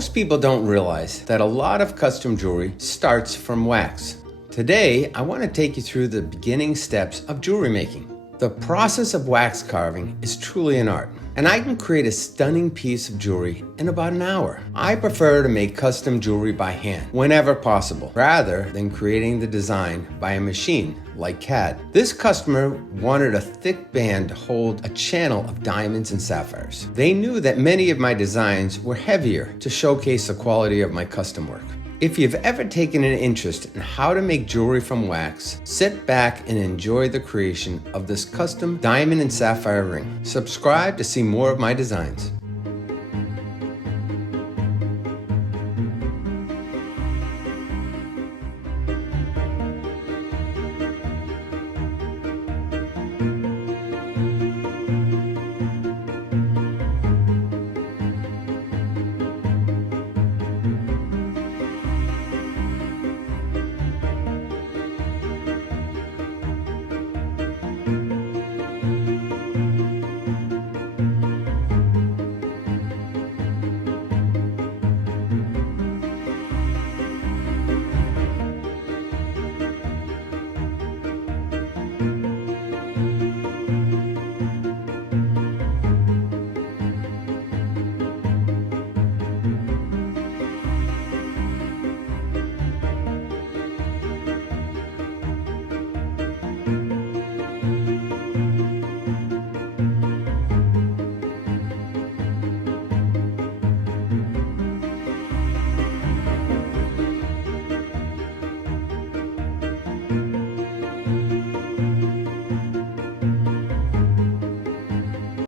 Most people don't realize that a lot of custom jewelry starts from wax. Today, I want to take you through the beginning steps of jewelry making. The process of wax carving is truly an art, and I can create a stunning piece of jewelry in about an hour. I prefer to make custom jewelry by hand whenever possible, rather than creating the design by a machine like CAD. This customer wanted a thick band to hold a channel of diamonds and sapphires. They knew that many of my designs were heavier to showcase the quality of my custom work. If you've ever taken an interest in how to make jewelry from wax, sit back and enjoy the creation of this custom diamond and sapphire ring. Subscribe to see more of my designs.